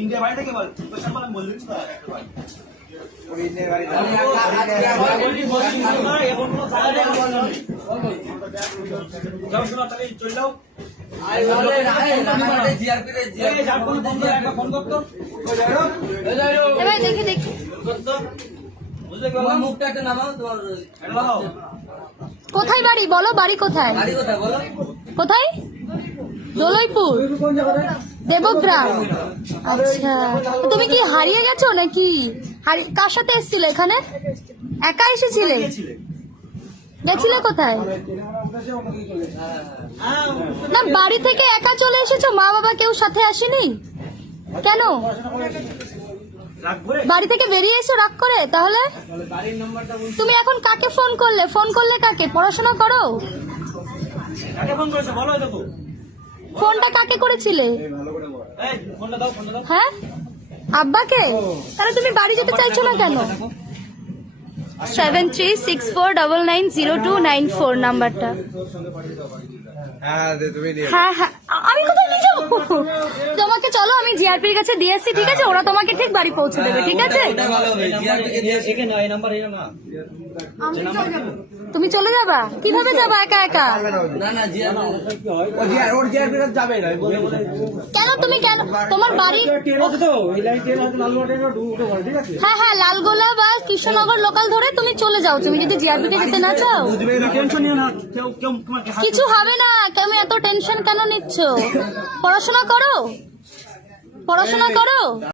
India বাড়ি থেকে বল বললি দেখি দেখি কোথায় বাড়ি বলো, বাড়ি কোথায়? কোথায়? দোলইপুর, দেবগ্রাম। আচ্ছা, তুমি কি হারিয়ে গেছো নাকি? কার সাথে এসেছিলে এখানে? একা এসেছিলে? গেছিলে কোথায়? না, বাড়ি থেকে একা চলে এসেছো, মা বাবা কেউ সাথে আসেনি কেন? বাড়ি থেকে বেরিয়ে এসো রাগ করে? তাহলে তুমি এখন কাকে ফোন করলে? ফোন করলে কাকে? পড়াশোনা করো? ফোনটা কাকে করেছিলে? হ্যাঁ, আব্বাকে। তাহলে তুমি বাড়ি যেতে চাইছো না কেন? 7364990294 নাম্বারটা। হ্যাঁ হ্যাঁ, আমি কোথায় নিয়ে যাবো তোমাকে? চলো আমি জিআরপির কাছে দিয়ে আসছি, ঠিক আছে? ওরা তোমাকে ঠিক বাড়ি পৌঁছে দেবে, ঠিক আছে? তুমি চলে যাবা? কিভাবে যাবা একা একা? কেন তুমি কেন? তোমার বাড়ি? হ্যাঁ হ্যাঁ, লালগোলা বা কৃষ্ণনগর লোকাল ধরে তুমি চলে যাও। তুমি যদি জিআরপিতে যেতে না চাও কিছু হবে না। তুমি এত টেনশন কেন নিচ্ছ? পড়াশোনা করো, পড়াশোনা করো।